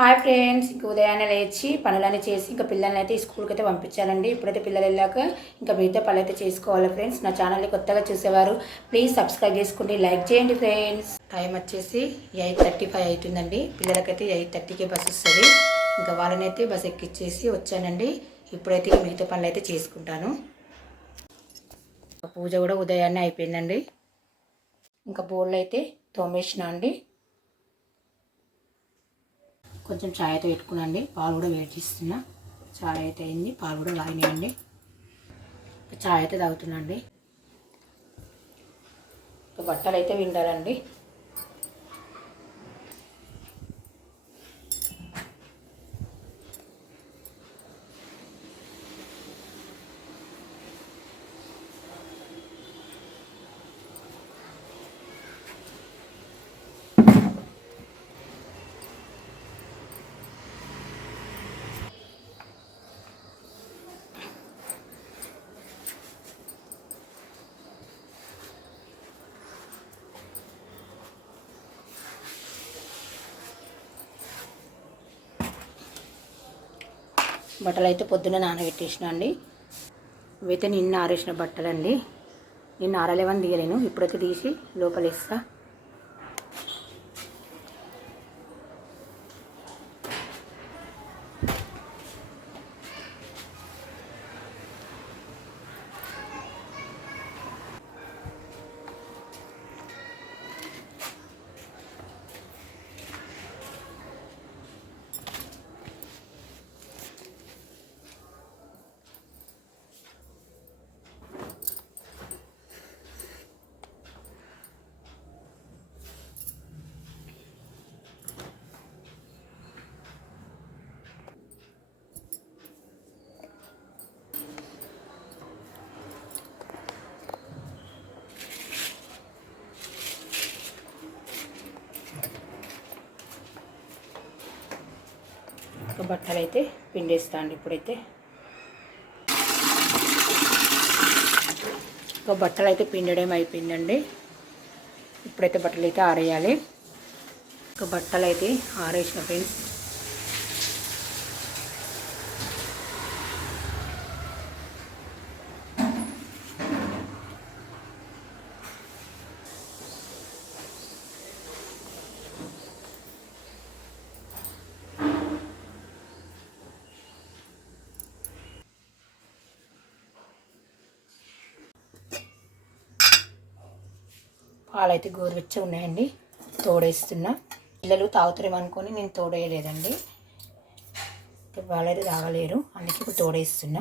Hi friends ఇంక ఉదయాన్నే లేచి పనులన్నీ చేసి ఇంకా పిల్లల్ని అయితే స్కూల్కి అయితే పంపించాలండి. ఇప్పుడైతే పిల్లలు వెళ్ళాక ఇంకా మిగతా పనులు అయితే చేసుకోవాలి ఫ్రెండ్స్. నా ఛానల్ని కొత్తగా చూసేవారు ప్లీజ్ సబ్స్క్రైబ్ చేసుకోండి లైక్ చేయండి ఫ్రెండ్స్. టైం వచ్చేసి ఎయిట్ థర్టీ ఫైవ్ అవుతుందండి. పిల్లలకైతే ఎయిట్ థర్టీకే బస్ వస్తుంది. ఇంకా వాళ్ళని అయితే బస్ ఎక్కిచ్చేసి వచ్చానండి. ఇప్పుడైతే ఇక మిగతా పనులు అయితే చేసుకుంటాను. పూజ కూడా ఉదయాన్నే అయిపోయిందండి. ఇంకా బోర్లు అయితే తోమేసిన అండి. కొంచెం ఛాయ్ అయితే పెట్టుకున్నాండి పాలు కూడా వేడి చేస్తున్నా. ఛాయ్ అయితే అయింది. పాలు కూడా తాగినాయండి. ఛాయ్ అయితే తాగుతున్నాండి. బట్టలు అయితే విండాలండి. బట్టలు అయితే పొద్దున్న నానబెట్టేసిన అండి ఇవైతే నిన్న ఆరేసిన బట్టలండి. నిన్న ఆరలేవని తీయలేను. ఇప్పుడైతే తీసి లోపలేస్తా. బట్టలు అయితే పిండేస్తా అండి ఇప్పుడైతే. ఇంకా బట్టలు అయితే పిండడం అయిపోయిందండి. ఇప్పుడైతే బట్టలు అయితే ఆరేయాలి. ఇంకా బట్టలు అయితే ఆరేసిన ఫ్రెండ్స్. పాలు అయితే గోరువెచ్చగా ఉన్నాయండి. తోడేస్తున్నా. పిల్లలు తాగుతారేమో అనుకొని నేను తోడేయలేదండి. వాళ్ళైతే తాగలేరు. అందుకే ఇప్పుడు తోడేస్తున్నా.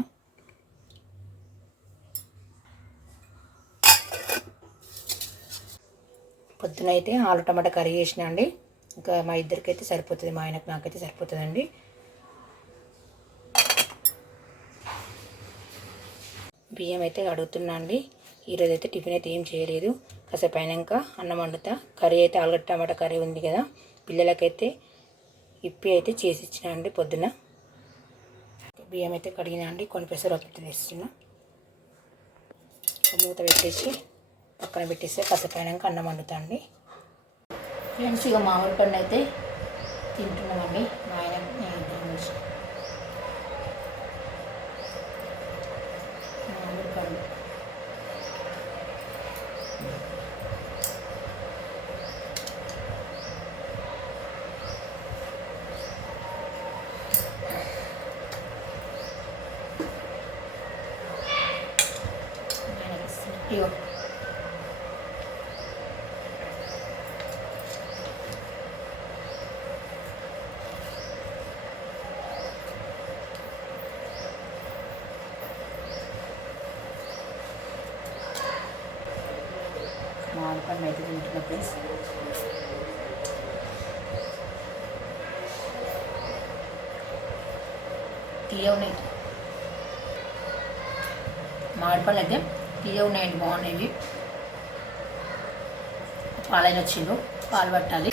పొద్దున అయితే ఆలు టమాటా కర్రీ చేసిన అండి. ఇంకా మా ఇద్దరికైతే సరిపోతుంది. మా ఆయనకు నాకైతే సరిపోతుందండి. బియ్యం అయితే కడుగుతున్నా అండి. ఈరోజు అయితే టిఫిన్ అయితే ఏం చేయలేదు. కాసేపు అయినాక అన్నం వండుతా. కర్రీ అయితే ఆలుగడ్డ టమాటా కర్రీ ఉంది కదా పిల్లలకైతే ఇప్పి అయితే చేసి ఇచ్చిన అండి పొద్దున. బియ్యం అయితే కడిగినా అండి కొన్ని పెసరపప్పు తీస్తున్నా మూత పెట్టేసి పక్కన పెట్టేస్తే కాసేపు అయినాక అన్నం వండుతా అండి. ఫ్రెండ్స్ ఇక మామిడి పండు అయితే తింటున్నామండి. మా ఆయన నేను ఇద్దరం కలిసి మామిడి పండు ఇగో మామిడిపండు అయితే తింటున్న ఫ్రెండ్స్ తీయ ఉన్నాయి. మామిడి అయితే తీయ ఉన్నాయండి బాగున్నాయి. పాలైన వచ్చిండు పాలు పట్టాలి.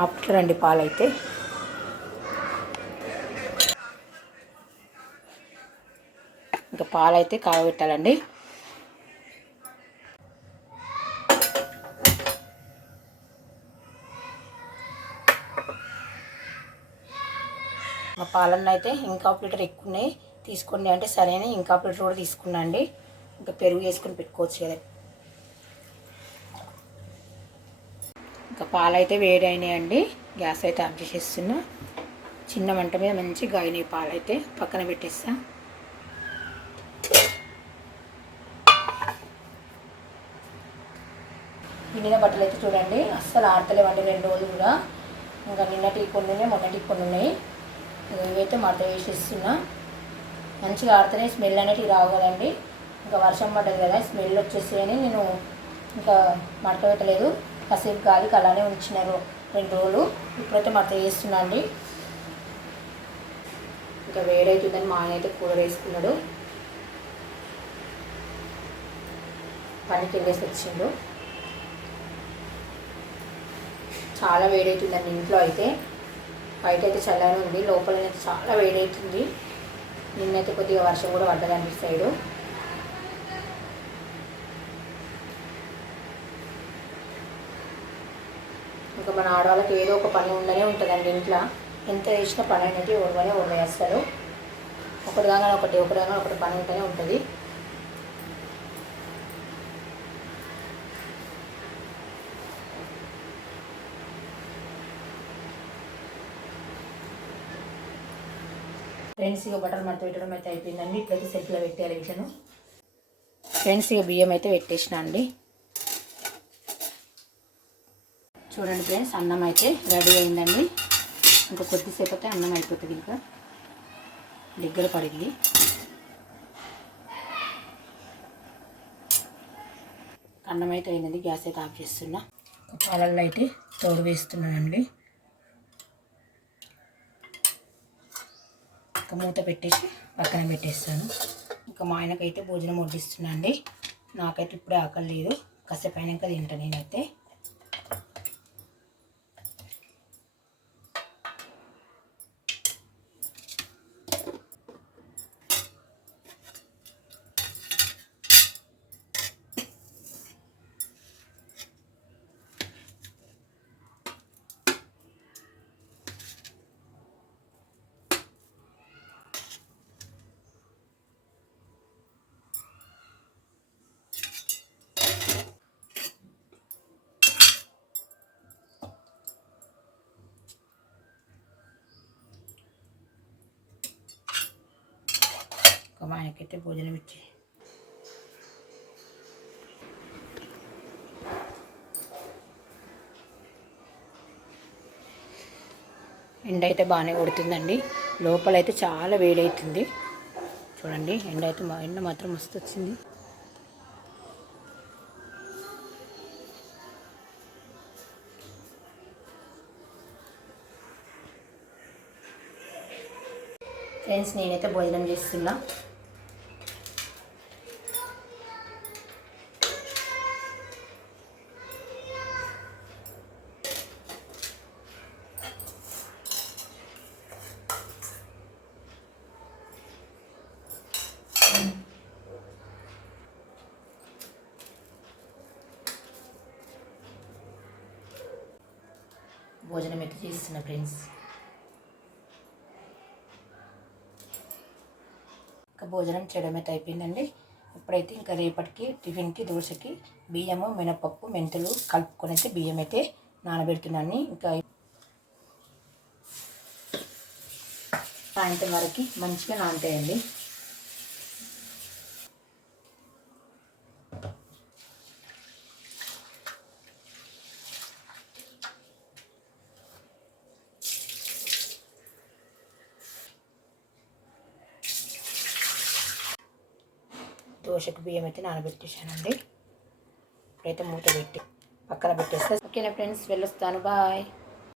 ఆపుతారండి పాలైతే. పాలైతే పాలు అయితే కాగబెట్టాలండి. మా పాలన్న అయితే ఇంకా లీటర్ ఎక్కువ ఉన్నాయి తీసుకోండి అంటే సరైన అని ఇంకా లీటర్ కూడా తీసుకున్నా అండి. ఇంకా పెరుగు వేసుకొని పెట్టుకోవచ్చు కదా. ఇంకా పాలు అయితే వేడైనాయండి గ్యాస్ అయితే ఆఫ్ చేసేస్తున్నా. చిన్న మంట మీద మంచి గాయనాయి పాలు అయితే పక్కన పెట్టేస్తా. పిండిన బట్టలు అయితే చూడండి. అస్సలు ఆడతలేవండి రెండు రోజులు కూడా. ఇంకా నిన్నటికి కొన్ని ఉన్నాయి మొన్నటికి కొన్ని ఉన్నాయి ఇవైతే మడత వేసేస్తున్నా మంచిగా ఆడితేనే స్మెల్ అనేటివి రావు కదండి. ఇంకా వర్షం పడ్డది కదా స్మెల్ వచ్చేసి అని నేను ఇంకా మడత పెట్టలేదు కాసేపు గాలికి అలానే ఉంచినారు రెండు రోజులు. ఇప్పుడైతే మడత చేస్తున్నా అండి. ఇంకా వేడవుతుందని మా ఆయన అయితే కూర వేసుకున్నాడు. పనికి వెళ్ళేసి వచ్చిండు. చాలా వేడవుతుందండి ఇంట్లో అయితే. బయట అయితే చల్లగా ఉంది. లోపల అయితే చాలా వేడవుతుంది నిన్నైతే కొద్దిగా వర్షం కూడా పడ్డదండి సైడు. ఇంకా మన ఆడవాళ్ళకి ఏదో ఒక పని ఉండనే ఉంటుందండి ఇంట్లో. ఎంత చేసిన పని అనేది ఓడవనే ఓడవేస్తారు ఒకటి కాగానే ఒకటి ఒకటి కాగానే ఒకటి పని ఉంటూనే ఉంటుంది. ఫ్రెండ్స్ ఇక బట్టలు మడత పెట్టడం అయితే అయిపోయిందండి ఇప్పుడైతే సెల్ఫ్లో పెట్టాలి ఇట్లను. ఫ్రెండ్స్ ఇక బియ్యం అయితే పెట్టేసిన అండి. చూడండి ఫ్రెండ్స్ అన్నం అయితే రెడీ అయిందండి. ఇంకా కొద్దిసేపు అయితే అన్నం అయిపోతుంది ఇంకా. దగ్గర పడింది. అన్నం అయితే అయిందండి గ్యాస్ అయితే ఆఫ్ చేస్తున్నా. పాలల్లో అయితే తోడు వేస్తున్నానండి. ఇంకా మూత పెట్టేసి పక్కన పెట్టేస్తాను. ఇంకా మా ఆయనకైతే భోజనం వడ్డిస్తున్నా అండి నాకైతే ఇప్పుడే ఆకలి లేదు. కాసేపు అయినాక తింటా నేనైతే. ఒక మా ఆయనకైతే భోజనం ఇచ్చి ఎండ అయితే బాగానే కొడుతుందండి లోపలైతే చాలా వేడవుతుంది చూడండి ఎండ అయితే మా- ఎండ మాత్రం మస్తు వచ్చింది ఫ్రెండ్స్ నేనైతే భోజనం చేస్తున్నా భోజనం అయితే చేస్తున్నా ఫ్రెండ్స్ ఇంకా భోజనం చేయడం అయితే అయిపోయిందండి? ఇప్పుడైతే ఇంకా రేపటికి టిఫిన్కి దోశకి బియ్యము మినపప్పు మెంతులు కలుపుకొని అయితే బియ్యం అయితే నానబెడుతున్నాను ఇంకా సాయంత్రం వరకు మంచిగా నానతాయండి. దోశకు బియ్యం అయితే నానబెట్టేశానండి. ఇప్పుడైతే మూత పెట్టి పక్కన పెట్టేస్తే. ఓకేనా ఫ్రెండ్స్ వెళ్ళొస్తాను. బాయ్.